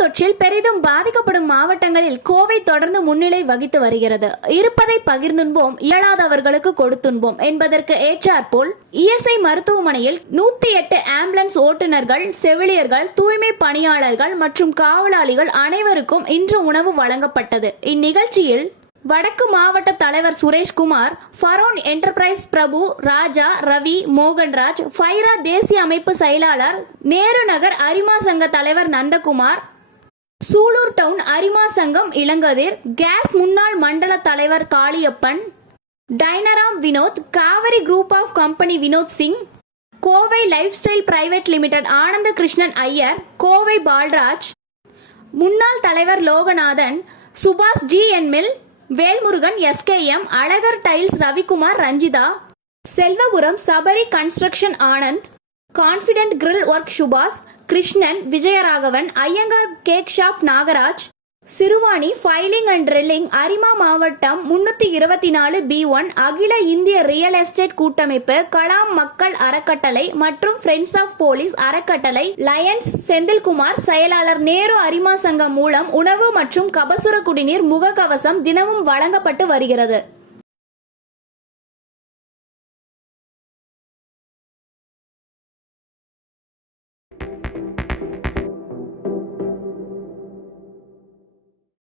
தொற்றில் பெரிதும் பாதிக்கப்படும் மாவட்டங்களில் கோவை தொடர்ந்து முன்னிலை வகித்து வருகிறது. இருப்பதை பகிர்ந்துண்போம் இயலாதவர்களுக்கு கொடுத்துண்போம் என்பதற்கு ஏற்றாற்போல் இஎஸ்ஐ மருத்துவமனையில் நூத்தி எட்டு ஆம்புலன்ஸ் ஓட்டுநர்கள் செவிலியர்கள் தூய்மை பணியாளர்கள் மற்றும் காவலாளிகள் அனைவருக்கும் இன்று உணவு வழங்கப்பட்டது. இந்நிகழ்ச்சியில் வடக்கு மாவட்ட தலைவர் சுரேஷ்குமார் ஃபரோன் என்டர்பிரைஸ் பிரபு ராஜா ரவி மோகன்ராஜ் ஃபைரா தேசிய அமைப்பு செயலாளர் நேரு நகர் அரிமா சங்க தலைவர் நந்தகுமார் சூலூர் டவுன் அரிமா சங்கம் இளங்கதிர் கேஸ் முன்னாள் மண்டல தலைவர் Kaliappan டைனராம் Vinoth Kaveri group of company Vinoth Singh Kovai lifestyle private limited Anantha Krishnan Iyer Kovai Palraj முன்னாள் தலைவர் Loganathan Subash G N mill Velmurugan SKM Azhagar tiles Ravikumar Ranjitha Selvapuram Sabari construction Anand confident grill work Subash Krishnan Vijayaraghavan Iyengar cake shop Nagaraj Siruvani piling and drilling அரிமா மாவட்டம் முன்னூற்றி இருபத்தி நாலு B one அகில இந்திய real estate கூட்டமைப்பு கலாம் மக்கள் அறக்கட்டளை மற்றும் ஃப்ரெண்ட்ஸ் ஆஃப் போலீஸ் அறக்கட்டளை லயன்ஸ் செந்தில்குமார் செயலாளர் நேரு அரிமா சங்கம் மூலம் உணவு மற்றும் கபசுர குடிநீர் முகக்கவசம் தினமும் வழங்கப்பட்டு வருகிறது.